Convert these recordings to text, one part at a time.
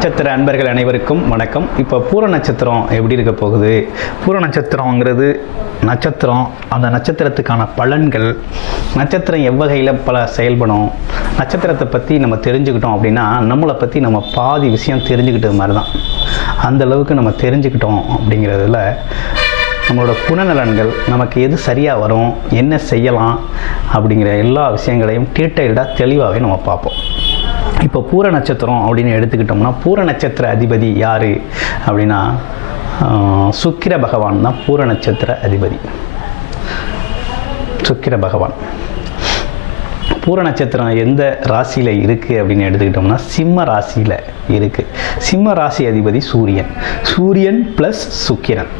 நட்சத்திர அன்பர்கள் அனைவருக்கும் வணக்கம். இப்போ பூர நட்சத்திரம் எப்படி இருக்க போகுது? பூர நட்சத்திரங்கிறது நட்சத்திரம் அந்த நட்சத்திரத்துக்கான பலன்கள் நட்சத்திரம் எவ்வகையில் பல செயல்படும் நட்சத்திரத்தை பற்றி நம்ம தெரிஞ்சுக்கிட்டோம் அப்படின்னா நம்மளை பற்றி நம்ம பாதி விஷயம் தெரிஞ்சுக்கிட்டது மாதிரி தான் அந்தளவுக்கு நம்ம தெரிஞ்சுக்கிட்டோம் அப்படிங்கிறதுல நம்மளோட குணநலன்கள் நமக்கு எது சரியாக வரும் என்ன செய்யலாம் அப்படிங்கிற எல்லா விஷயங்களையும் டீட்டெயில்டாக தெளிவாகவே நம்ம பார்ப்போம். இப்போ பூர நட்சத்திரம் அப்படின்னு எடுத்துக்கிட்டோம்னா பூர நட்சத்திர அதிபதி யார்? அப்படின்னா சுக்கிர பகவான் தான் பூர நட்சத்திர அதிபதி. சுக்கிர பகவான். பூர நட்சத்திரம் எந்த ராசியில் இருக்குது அப்படின்னு எடுத்துக்கிட்டோம்னா சிம்ம ராசியில் இருக்குது சிம்ம ராசி அதிபதி சூரியன். சூரியன் ப்ளஸ் சுக்கிரன்.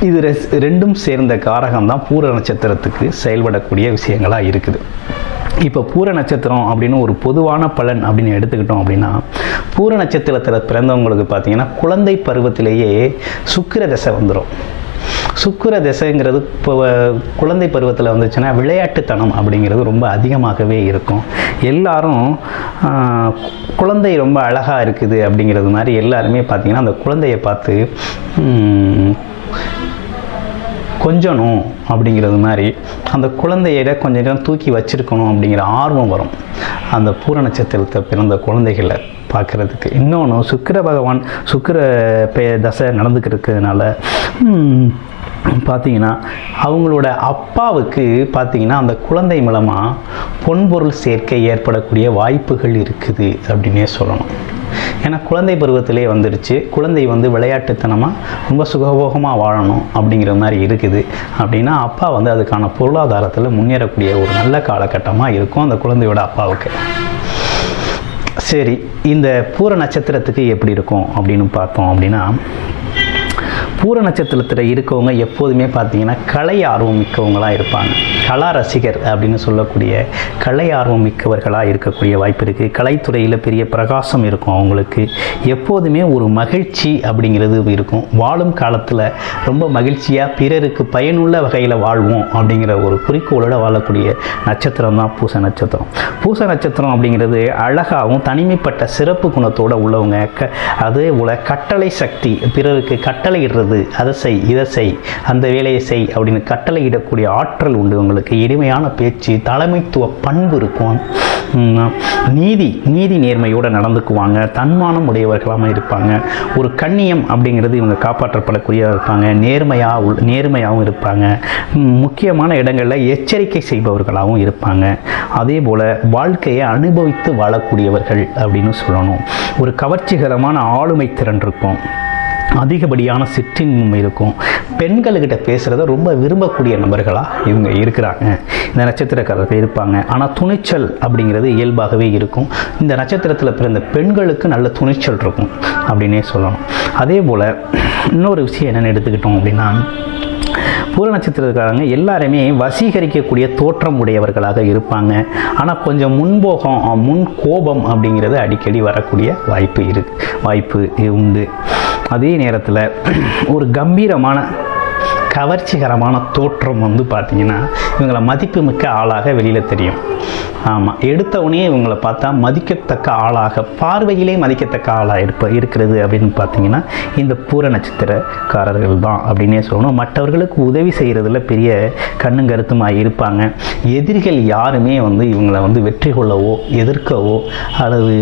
இது ரெஸ்- ரெண்டும் சேர்ந்த காரகம் தான் பூர நட்சத்திரத்துக்கு செயல்படக்கூடிய விஷயங்களாக இருக்குது. இப்போ பூர நட்சத்திரம் அப்படின்னு ஒரு பொதுவான பலன் அப்படின்னு எடுத்துக்கிட்டோம் அப்படின்னா பூர நட்சத்திரத்தில் பிறந்தவங்களுக்கு பார்த்தீங்கன்னா குழந்தை பருவத்திலேயே சுக்கிர தசை வந்துடும் சுக்கிர திசைங்கிறது இப்போ குழந்தை பருவத்தில் வந்துச்சுன்னா விளையாட்டுத்தனம் அப்படிங்கிறது ரொம்ப அதிகமாகவே இருக்கும். எல்லாரும் குழந்தை ரொம்ப அழகாக இருக்குது அப்படிங்கிறது மாதிரி எல்லாருமே பார்த்தீங்கன்னா அந்த குழந்தையை பார்த்து கொஞ்சணும் அப்படிங்கிறது மாதிரி அந்த குழந்தையிட கொஞ்ச நேரம் தூக்கி வச்சிருக்கணும் அப்படிங்கிற ஆர்வம் வரும். அந்த பூர நட்சத்திரத்தை பிறந்த குழந்தைகளை பார்க்குறதுக்கு. இன்னொன்று சுக்கிர பகவான் சுக்கிர பே தசை நடந்துக்கிட்டு இருக்கிறதுனால பார்த்தீங்கன்னா அவங்களோட அப்பாவுக்கு பார்த்தீங்கன்னா அந்த குழந்தை மூலமாக பொன்பொருள் சேர்க்கை ஏற்படக்கூடிய வாய்ப்புகள் இருக்குது அப்படின்னே சொல்லணும். ஏன்னா குழந்தை பருவத்திலே வந்துடுச்சு குழந்தை வந்து விளையாட்டுத்தனமாக ரொம்ப சுகபோகமாக வாழணும் அப்படிங்கிற மாதிரி இருக்குது. அப்படின்னா அப்பா வந்து அதுக்கான பொருளாதாரத்தில் முன்னேறக்கூடிய ஒரு நல்ல காலகட்டமாக இருக்கும் அந்த குழந்தையோட அப்பாவுக்கு. சரி இந்த பூர நட்சத்திரத்துக்கு எப்படி இருக்கும் அப்படின்னு பார்த்தோம் அப்படின்னா பூர நட்சத்திரத்தில் இருக்கவங்க எப்போதுமே பார்த்தீங்கன்னா கலை ஆர்வம் மிக்கவங்களாக இருப்பாங்க. கலா ரசிகர் அப்படின்னு சொல்லக்கூடிய கலை ஆர்வம் மிக்கவர்களாக இருக்கக்கூடிய வாய்ப்பு இருக்குது கலைத்துறையில் பெரிய பிரகாசம் இருக்கும் அவங்களுக்கு. எப்போதுமே ஒரு மகிழ்ச்சி அப்படிங்கிறது இருக்கும். வாழும் காலத்தில் ரொம்ப மகிழ்ச்சியாக பிறருக்கு பயனுள்ள வகையில் வாழ்வோம் அப்படிங்கிற ஒரு குறிக்கோளோட வாழக்கூடிய நட்சத்திரம் தான் பூச நட்சத்திரம். பூச நட்சத்திரம் அப்படிங்கிறது அழகாகவும் தனிமைப்பட்ட சிறப்பு குணத்தோடு உள்ளவங்க. க அதே போல் கட்டளை சக்தி பிறருக்கு கட்டளையிடுறது அதை செய் இதை செய் அந்த வேலையை செய் அப்படின்னு கட்டளையிடக்கூடிய ஆற்றல் உண்டு உங்களுக்கு இனிமையான பேச்சு தலைமைத்துவ பண்பு இருக்கும். நீதி நீதி நேர்மையோடு நடந்துக்குவாங்க. தன்மானம் உடையவர்களாக இருப்பாங்க. ஒரு கண்ணியம் அப்படிங்கிறது இவங்க காப்பாற்றப்படக்கூடியதாக இருப்பாங்க. நேர்மையாக உள் நேர்மையாகவும் இருப்பாங்க. முக்கியமான இடங்களில் எச்சரிக்கை செய்பவர்களாகவும் இருப்பாங்க. அதே போல் வாழ்க்கையை அனுபவித்து வாழக்கூடியவர்கள் அப்படின்னு சொல்லணும். ஒரு கவர்ச்சிகரமான ஆளுமை திறன் இருக்கும். அதிகப்படியான சிற்றின்பம் இருக்கும். பெண்கள்கிட்ட பேசுகிறத ரொம்ப விரும்பக்கூடிய நபர்களாக இவங்க இருக்கிறாங்க. இந்த நட்சத்திரக்காரர்கள் இருப்பாங்க. ஆனால் துணிச்சல் அப்படிங்கிறது இயல்பாகவே இருக்கும். இந்த நட்சத்திரத்தில் பிறந்த பெண்களுக்கு நல்ல துணிச்சல் இருக்கும் அப்படின்னே சொல்லணும். அதே போல் இன்னொரு விஷயம் என்னென்னு எடுத்துக்கிட்டோம் அப்படின்னா பூர நட்சத்திரக்காரங்க எல்லாருமே வசீகரிக்கக்கூடிய தோற்றம் உடையவர்களாக இருப்பாங்க. ஆனால் கொஞ்சம் முன்போகம் முன் கோபம் அப்படிங்கிறது அடிக்கடி வரக்கூடிய வாய்ப்பு இருக்கு வாய்ப்பு உண்டு. அதே நேரத்தில் ஒரு கம்பீரமான கவர்ச்சிகரமான தோற்றம் வந்து பார்த்திங்கன்னா இவங்களை மதிப்புமிக்க ஆளாக வெளியில் தெரியும். ஆமாம் எடுத்தவொடனே இவங்களை பார்த்தா மதிக்கத்தக்க ஆளாக பார்வையிலே மதிக்கத்தக்க ஆளாக இருப்ப இருக்கிறது அப்படின்னு பார்த்தீங்கன்னா இந்த பூர நட்சத்திரக்காரர்கள் தான் அப்படின்னே சொல்லணும். மற்றவர்களுக்கு உதவி செய்கிறதுல பெரிய கண்ணும் கருத்துமாக இருப்பாங்க. எதிரிகள் யாருமே வந்து இவங்களை வந்து வெற்றி கொள்ளவோ எதிர்க்கவோ அல்லது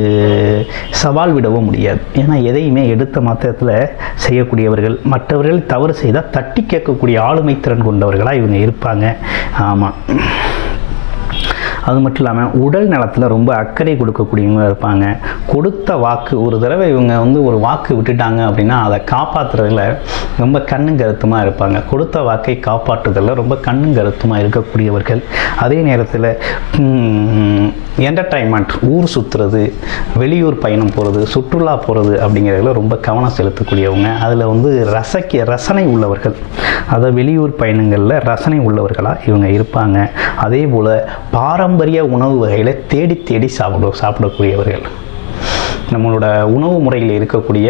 சவால் விடவோ முடியாது. ஏன்னா எதையுமே எடுத்த மாத்திரத்தில் செய்யக்கூடியவர்கள் மற்றவர்கள் தவறு செய்தால் தட்டி இருக்கக்கூடிய ஆளுமை திறன் கொண்டவர்களாக இவங்க இருப்பாங்க. ஆமாம் அது மட்டும் இல்லாமல் உடல் நலத்தில் ரொம்ப அக்கறை கொடுக்கக்கூடியவங்க இருப்பாங்க. கொடுத்த வாக்கு ஒரு தடவை இவங்க வந்து ஒரு வாக்கு விட்டுட்டாங்க அப்படின்னா அதை காப்பாற்றுறதுல ரொம்ப கண்ணும் கருத்துமாக இருப்பாங்க. கொடுத்த வாக்கை காப்பாற்றுதலில் ரொம்ப கண்ணும் கருத்துமாக இருக்கக்கூடியவர்கள். அதே நேரத்தில் என்டர்டைன்மெண்ட் ஊர் சுற்றுறது வெளியூர் பயணம் போகிறது சுற்றுலா போகிறது அப்படிங்கிறதுல ரொம்ப கவனம் செலுத்தக்கூடியவங்க. அதில் வந்து ரசக்க ரசனை உள்ளவர்கள். அதை வெளியூர் பயணங்களில் ரசனை உள்ளவர்களாக இவங்க இருப்பாங்க. அதே போல் பாரம்பரிய உணவு வகைகளை தேடி தேடி சாப்பிட சாப்பிடக்கூடியவர்கள். நம்மளோட உணவு முறையில் இருக்கக்கூடிய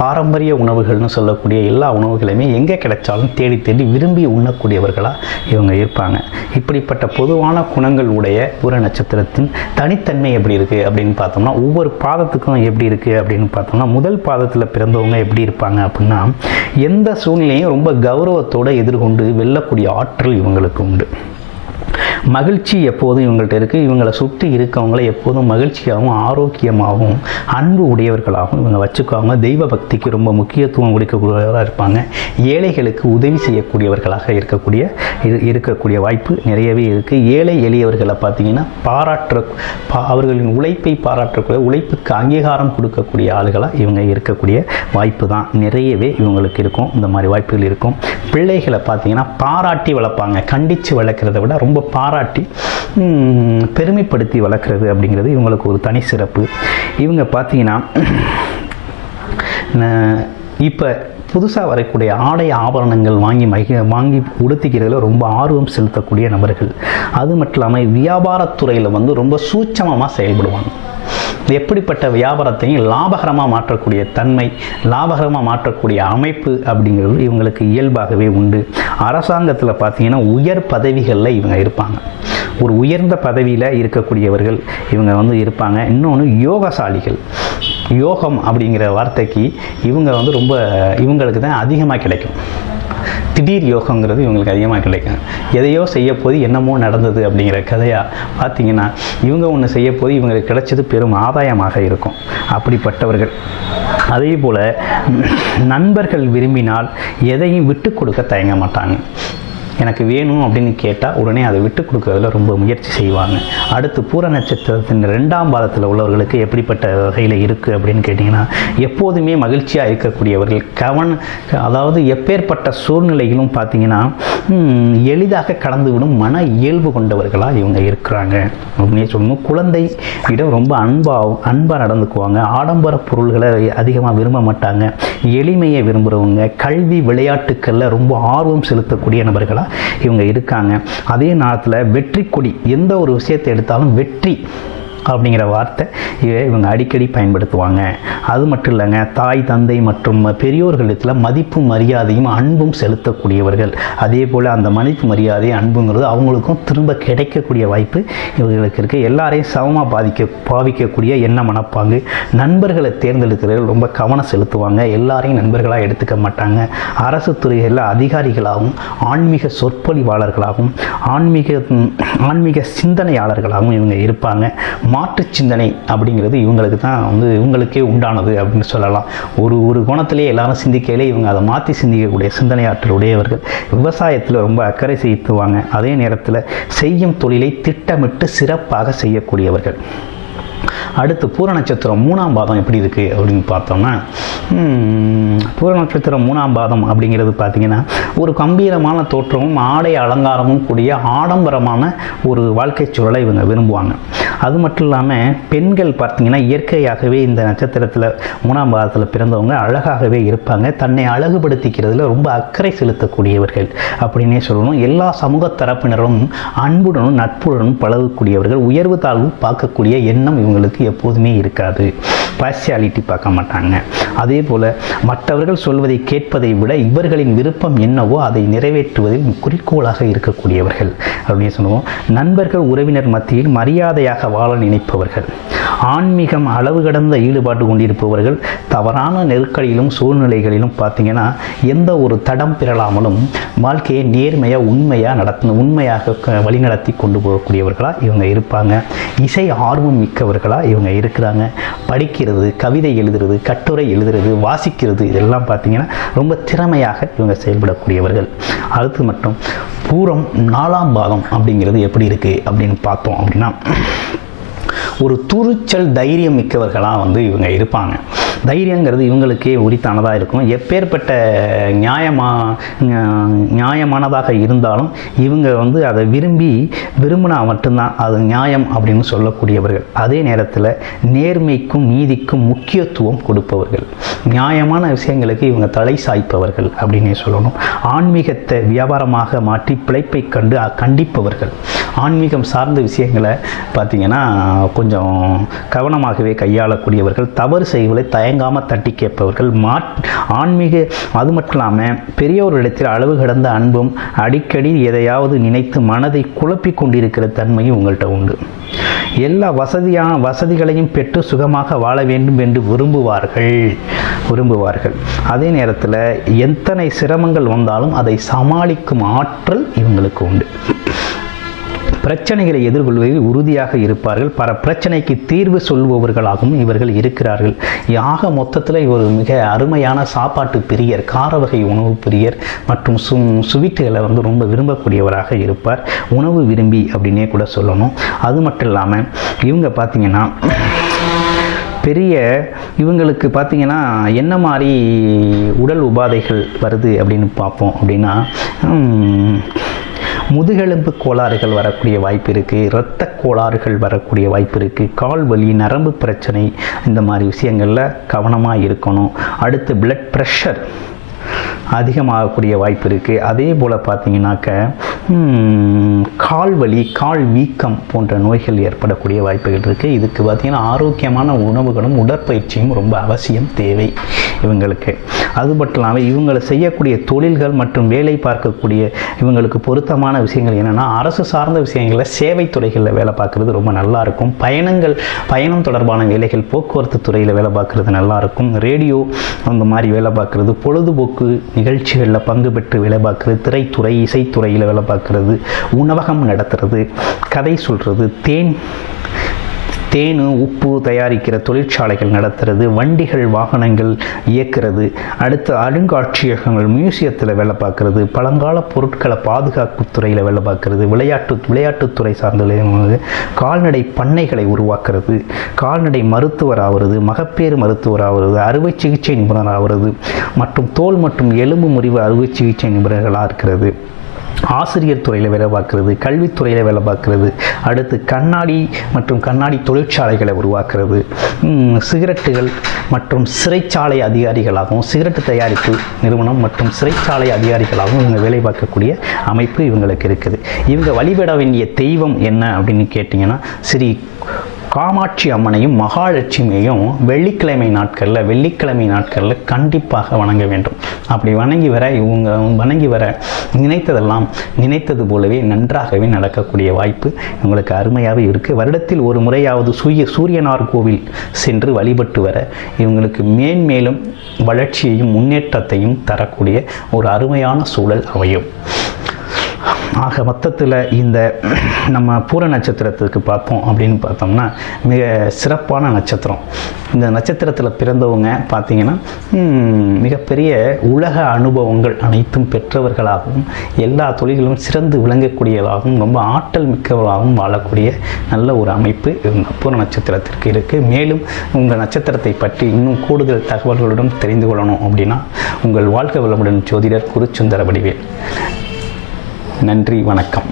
பாரம்பரிய உணவுகள்னு சொல்லக்கூடிய எல்லா உணவுகளையுமே எங்கே கிடைச்சாலும் தேடி தேடி விரும்பி உண்ணக்கூடியவர்களாக இவங்க இருப்பாங்க. இப்படிப்பட்ட பொதுவான குணங்கள் உடைய பூர நட்சத்திரத்தின் தனித்தன்மை எப்படி இருக்குது அப்படின்னு பார்த்தோம்னா ஒவ்வொரு பாதத்துக்கும் எப்படி இருக்குது அப்படின்னு பார்த்தோம்னா முதல் பாதத்தில் பிறந்தவங்க எப்படி இருப்பாங்க அப்படின்னா எந்த சூழ்நிலையும் ரொம்ப கௌரவத்தோடு எதிர்கொண்டு வெல்லக்கூடிய ஆற்றல் இவங்களுக்கு உண்டு. மகிழ்ச்சி எப்போதும் இவங்கள்ட்ட இருக்குது இவங்களை சுற்றி இருக்கவங்கள எப்போதும் மகிழ்ச்சியாகவும் ஆரோக்கியமாகவும் அன்பு உடையவர்களாகவும் இவங்க வச்சுக்குவாங்க. தெய்வ பக்திக்கு ரொம்ப முக்கியத்துவம் கொடுக்கக்கூடியவராக இருப்பாங்க. ஏழைகளுக்கு உதவி செய்யக்கூடியவர்களாக இருக்கக்கூடிய இரு- இருக்கக்கூடிய வாய்ப்பு நிறையவே இருக்குது ஏழை எளியவர்களை பார்த்தீங்கன்னா பாராட்டுற பா- அவர்களின் உழைப்பை பாராட்டக்கூடிய உழைப்புக்கு அங்கீகாரம் கொடுக்கக்கூடிய ஆளுகளாக இவங்க இருக்கக்கூடிய வாய்ப்பு தான் நிறையவே இவங்களுக்கு இருக்கும். இந்த மாதிரி வாய்ப்புகள் இருக்கும். பிள்ளைகளை பார்த்தீங்கன்னா பாராட்டி வளர்ப்பாங்க. கண்டித்து வளர்க்குறத விட ரொம்ப பாராட்டி பெருமைப்படுத்தி வளர்க்குறது அப்படிங்கிறது இவங்களுக்கு ஒரு தனி சிறப்பு. இவங்க பார்த்தீங்கன்னா இப்போ புதுசாக வரக்கூடிய ஆடை ஆபரணங்கள் வாங்கி மகி வாங்கி உடுத்திக்கிறதுல ரொம்ப ஆர்வம் செலுத்தக்கூடிய நபர்கள். அது மட்டும் இல்லாமல் வியாபாரத்துறையில் வந்து ரொம்ப சூட்சமமாக செயல்படுவாங்க. எப்படிப்பட்ட வியாபாரத்தையும் லாபகரமாக மாற்றக்கூடிய தன்மை லாபகரமாக மாற்றக்கூடிய அமைப்பு அப்படிங்கிறது இவங்களுக்கு இயல்பாகவே உண்டு. அரசாங்கத்தில் பார்த்தீங்கன்னா உயர் பதவிகளில் இவங்க இருப்பாங்க. ஒரு உயர்ந்த பதவியில் இருக்கக்கூடியவர்கள் இவங்க வந்து இருப்பாங்க. இன்னொன்று யோகசாலிகள். யோகம் அப்படிங்கிற வார்த்தைக்கு இவங்க வந்து ரொம்ப இவங்களுக்கு தான் அதிகமாக கிடைக்கும். திடீர் யோகங்கிறது இவங்களுக்கு அதிகமாக கிடைக்கும். எதையோ செய்ய போது என்னமோ நடந்தது அப்படிங்கிற கதையாக பார்த்தீங்கன்னா இவங்க ஒன்று செய்ய போது இவங்களுக்கு கிடைச்சது பெரும் ஆதாயமாக இருக்கும். அப்படிப்பட்டவர்கள். அதே போல் நண்பர்கள் விரும்பினால் எதையும் விட்டு கொடுக்க தயங்க மாட்டாங்க. எனக்கு வேணும் அப்படின்னு கேட்டால் உடனே அதை விட்டு கொடுக்கறதுல ரொம்ப முயற்சி செய்வாங்க. அடுத்து பூர நட்சத்திரத்தின் ரெண்டாம் பாதத்தில் உள்ளவர்களுக்கு எப்படிப்பட்ட வகையில் இருக்குது அப்படின்னு கேட்டிங்கன்னா எப்போதுமே மகிழ்ச்சியாக இருக்கக்கூடியவர்கள் கவன் அதாவது எப்பேற்பட்ட சூழ்நிலையிலும் பார்த்தீங்கன்னா எளிதாக எளிதாக கடந்துவிடும் மன இயல்பு கொண்டவர்களாக இவங்க இருக்கிறாங்க. அப்படின்னே சொல்லணும். குழந்தை இடம் ரொம்ப அன்பாக அன்பாக நடந்துக்குவாங்க. ஆடம்பர பொருள்களை அதிகமாக விரும்ப மாட்டாங்க. எளிமையை விரும்புகிறவங்க கல்வி விளையாட்டுக்களில் ரொம்ப ஆர்வம் செலுத்தக்கூடிய நபர்களாக இவங்க இருக்காங்க. அதே நேரத்தில் வெற்றி கொடி எந்த ஒரு விஷயத்தை எடுத்தாலும் வெற்றி. அப்படிங்கிற வார்த்தை இவங்க அடிக்கடி பயன்படுத்துவாங்க. அது மட்டும் இல்லைங்க தாய் தந்தை மற்றும் பெரியோர்களிடத்தில் மதிப்பு மரியாதையும் அன்பும் செலுத்தக்கூடியவர்கள். அதே போல் அந்த மதிப்பு மரியாதை அன்புங்கிறது அவங்களுக்கும் திரும்ப கிடைக்கக்கூடிய வாய்ப்பு இவர்களுக்கு இருக்குது எல்லாரையும் சமமாக பாதிக்க பாவிக்கக்கூடிய எண்ண மனப்பாங்கு? நண்பர்களை தேர்ந்தெடுக்கிறவர்கள் ரொம்ப கவனம் செலுத்துவாங்க. எல்லாரையும் நண்பர்களாக எடுத்துக்க மாட்டாங்க. அரசு துறைகளில் அதிகாரிகளாகவும் ஆன்மீக சொற்பொழிவாளர்களாகவும் ஆன்மீக ஆன்மீக சிந்தனையாளர்களாகவும் இவங்க இருப்பாங்க. மாற்று சிந்தனை அப்படிங்கிறது இவங்களுக்கு தான் வந்து இவங்களுக்கே உண்டானது அப்படின்னு சொல்லலாம். ஒரு ஒரு குணத்திலே எல்லாரும் சிந்திக்கையிலே இவங்க அதை மாற்றி சிந்திக்கக்கூடிய சிந்தனையாற்றல் உடையவர்கள் விவசாயத்தில் ரொம்ப அக்கறை செலுத்துவாங்க. அதே நேரத்தில் செய்யும் தொழிலை திட்டமிட்டு சிறப்பாக செய்யக்கூடியவர்கள். அடுத்து பூர நட்சத்திரம் மூணாம் பாதம் எப்படி இருக்குது அப்படின்னு பார்த்தோம்னா பூர நட்சத்திரம் மூணாம் பாதம் அப்படிங்கிறது பார்த்தீங்கன்னா ஒரு கம்பீரமான தோற்றமும் ஆடை அலங்காரமும் கூடிய ஆடம்பரமான ஒரு வாழ்க்கை சூழலை இவங்க விரும்புவாங்க. அது மட்டும் இல்லாமல் பெண்கள் பார்த்தீங்கன்னா இயற்கையாகவே இந்த நட்சத்திரத்தில் மூணாம் பாதத்தில் பிறந்தவங்க அழகாகவே இருப்பாங்க. தன்னை அழகுபடுத்திக்கிறதுல ரொம்ப அக்கறை செலுத்தக்கூடியவர்கள் அப்படின்னே சொல்லணும். எல்லா சமூக தரப்பினரும் அன்புடனும் நட்புடனும் பழகக்கூடியவர்கள் உயர்வு தாழ்வு பார்க்கக்கூடிய எண்ணம் இவங்களுக்கு எப்போதுமே இருக்காது. பார்சியாலிட்டி பார்க்க மாட்டாங்க. அதே போல் மற்றவர்கள் சொல்வதை கேட்பதை விட இவர்களின் விருப்பம் என்னவோ அதை நிறைவேற்றுவதில் குறிக்கோளாக இருக்கக்கூடியவர்கள் அப்படின்னு சொல்லுவோம். நண்பர்கள் உறவினர் மத்தியில் மரியாதையாக வாழ நினைப்பவர்கள். ஆன்மீகம் அளவு கடந்த ஈடுபாடு கொண்டிருப்பவர்கள் தவறான நெருக்கடியிலும் சூழ்நிலைகளிலும் பார்த்தீங்கன்னா எந்த ஒரு தடம் பிறலாமலும் வாழ்க்கையை நேர்மையாக உண்மையாக நடத்தின உண்மையாக க- வழிநடத்தி கொண்டு போகக்கூடியவர்களாக இவங்க இருப்பாங்க. இசை ஆர்வம் மிக்கவர்களாக இவங்க இருக்கிறாங்க. படிக்கிறது கவிதை எழுதுறது கட்டுரை எழுதுறது வாசிக்கிறது இதெல்லாம் பார்த்தீங்கன்னா ரொம்ப திறமையாக இவங்க செயல்படக்கூடியவர்கள். அடுத்து மட்டும் பூரம் நாலாம் பாதம் அப்படிங்கிறது எப்படி இருக்குது அப்படின்னு பார்த்தோம் அப்படின்னா ஒரு துருச்சல் தைரியம் மிக்கவர்களாக வந்து இவங்க இருப்பாங்க. தைரியங்கிறது இவங்களுக்கே உரித்தானதாக இருக்கும். எப்பேற்பட்ட நியாயமா நியாயமானதாக இருந்தாலும் இவங்க வந்து அதை விரும்பி விரும்பினா மட்டும்தான் அது நியாயம் அப்படின்னு சொல்லக்கூடியவர்கள். அதே நேரத்தில் நேர்மைக்கும் நீதிக்கும் முக்கியத்துவம் கொடுப்பவர்கள். நியாயமான விஷயங்களுக்கு இவங்க தலை சாய்ப்பவர்கள் அப்படின்னே சொல்லணும். ஆன்மீகத்தை வியாபாரமாக மாற்றி பிழைப்பை கண்டு கண்டிப்பவர்கள். ஆன்மீகம் சார்ந்த விஷயங்களை பார்த்திங்கன்னா கொஞ்சம் கவனமாகவே கையாளக்கூடியவர்கள். தவறு செய்வதை தயங்காமல் தட்டி கேட்பவர்கள் மா ஆன்மீக அது மட்டும் இல்லாமல் பெரியோரிடத்தில் அளவு கடந்த அன்பும் அடிக்கடி எதையாவது நினைத்து மனதை குழப்பி கொண்டிருக்கிற தன்மையும் உங்கள்கிட்ட உண்டு. எல்லா வசதியான வசதிகளையும் பெற்று சுகமாக வாழ வேண்டும் என்று விரும்புவார்கள் விரும்புவார்கள். அதே நேரத்தில் எத்தனை சிரமங்கள் வந்தாலும் அதை சமாளிக்கும் ஆற்றல் இவங்களுக்கு உண்டு. பிரச்சனைகளை எதிர்கொள்வதில் உறுதியாக இருப்பார்கள். பல பிரச்சனைக்கு தீர்வு சொல்பவர்களாகவும் இவர்கள் இருக்கிறார்கள். யாக மொத்தத்தில் இவர் மிக அருமையான சாப்பாட்டு பிரியர் கார வகை உணவு பிரியர் மற்றும் சு சுவீட்டுகளை வந்து ரொம்ப விரும்பக்கூடியவராக இருப்பார். உணவு விரும்பி அப்படின்னே கூட சொல்லணும். அது மட்டும் இல்லாமல் இவங்க பார்த்தீங்கன்னா பெரிய இவங்களுக்கு பார்த்தீங்கன்னா என்ன மாதிரி உடல் உபாதைகள் வருது அப்படின்னு பார்ப்போம் அப்படின்னா முதுகெலும்பு கோளாறுகள் வரக்கூடிய வாய்ப்பு இருக்குது இரத்த கோளாறுகள் வரக்கூடிய வாய்ப்பு இருக்குது கால் வலி நரம்பு பிரச்சனை இந்த மாதிரி விஷயங்களில் கவனமாக இருக்கணும். அடுத்து பிளட் ப்ரெஷர் அதிகமாகக்கூடிய வாய்ப்பு இருக்குது அதே போல் பார்த்தீங்கன்னாக்க கால் வலி கால் வீக்கம் போன்ற நோய்கள் ஏற்படக்கூடிய வாய்ப்புகள் இருக்குது இதுக்கு பார்த்திங்கன்னா ஆரோக்கியமான உணவுகளும் உடற்பயிற்சியும் ரொம்ப அவசியம் தேவை இவங்களுக்கு. அது மட்டும் இல்லாமல் இவங்களை செய்யக்கூடிய தொழில்கள் மற்றும் வேலை பார்க்கக்கூடிய இவங்களுக்கு பொருத்தமான விஷயங்கள் என்னென்னா அரசு சார்ந்த விஷயங்களில் சேவை துறைகளில் வேலை பார்க்குறது ரொம்ப நல்லாயிருக்கும் பயணங்கள் பயணம் தொடர்பான வேலைகள் போக்குவரத்து துறையில் வேலை பார்க்குறது நல்லாயிருக்கும் ரேடியோ அந்த மாதிரி வேலை பார்க்குறது பொழுதுபோக்கு நிகழ்ச்சிகளில் பங்கு பெற்று வேலை பார்க்குறது திரைத்துறை இசைத்துறையில் வேலை பார்க்குறது உணவகம் நடத்துறது கதை சொல்கிறது தேன் தேன் உப்பு தயாரிக்கிற தொழிற்சாலைகள் நடத்துறது வண்டிகள் வாகனங்கள் இயக்கிறது அடுத்து அருங்காட்சியகங்கள் மியூசியத்தில் வேலை பார்க்குறது பழங்கால பொருட்களை பாதுகாப்பு துறையில் வேலை பார்க்குறது விளையாட்டு விளையாட்டுத்துறை சார்ந்த கால்நடை பண்ணைகளை உருவாக்குறது கால்நடை மருத்துவர் ஆகிறது மகப்பேறு மருத்துவர் ஆகிறது அறுவை சிகிச்சை நிபுணர் ஆகிறது மற்றும் தோல் மற்றும் எலும்பு முறிவு அறுவை சிகிச்சை நிபுணர்களாக இருக்கிறது. ஆசிரியர் துறையில் வேலை பார்க்குறது கல்வித்துறையில் வேலை பார்க்குறது. அடுத்து கண்ணாடி மற்றும் கண்ணாடி தொழிற்சாலைகளை உருவாக்குறது. சிகரெட்டுகள் மற்றும் சிறைச்சாலை அதிகாரிகளாகவும் சிகரெட்டு தயாரிப்பு நிறுவனம் மற்றும் சிறைச்சாலை அதிகாரிகளாகவும் இவங்க வேலை பார்க்கக்கூடிய அமைப்பு இவங்களுக்கு இருக்குது. இவங்க வழிபட வேண்டிய தெய்வம் என்ன அப்படின்னு கேட்டிங்கன்னா ஸ்ரீ காமாட்சி அம்மனையும் மகாலட்சுமியையும் வெள்ளிக்கிழமை நாட்களில் வெள்ளிக்கிழமை நாட்களில் கண்டிப்பாக வணங்க வேண்டும். அப்படி வணங்கி வர இவங்க வணங்கி வர நினைத்ததெல்லாம் நினைத்தது போலவே நன்றாகவே நடக்கக்கூடிய வாய்ப்பு இவங்களுக்கு அருமையாகவே இருக்குது வருடத்தில் ஒரு முறையாவது சூரிய சூரியனார் கோவில் சென்று வழிபட்டு வர இவங்களுக்கு மேன்மேலும் வளர்ச்சியையும் முன்னேற்றத்தையும் தரக்கூடிய ஒரு அருமையான சூழல் அமையும். ஆக மொத்தத்தில் இந்த நம்ம பூர நட்சத்திரத்துக்கு பார்த்தோம் அப்படின்னு பார்த்தோம்னா மிக சிறப்பான நட்சத்திரம். இந்த நட்சத்திரத்தில் பிறந்தவங்க பார்த்தீங்கன்னா மிகப்பெரிய உலக அனுபவங்கள் அனைத்தும் பெற்றவர்களாகவும் எல்லா தொழில்களும் சிறந்து விளங்கக்கூடியதாகவும் ரொம்ப ஆற்றல் மிக்கவர்களாகவும் வாழக்கூடிய நல்ல ஒரு அமைப்பு இந்த பூர நட்சத்திரத்திற்கு இருக்குது மேலும் உங்கள் நட்சத்திரத்தை பற்றி இன்னும் கூடுதல் தகவல்களுடன் தெரிந்து கொள்ளணும் அப்படின்னா உங்கள் வாழ்க்கை வளமுடன் ஜோதிடர் குருச்சுந்தர வடிவேல். நன்றி வணக்கம்.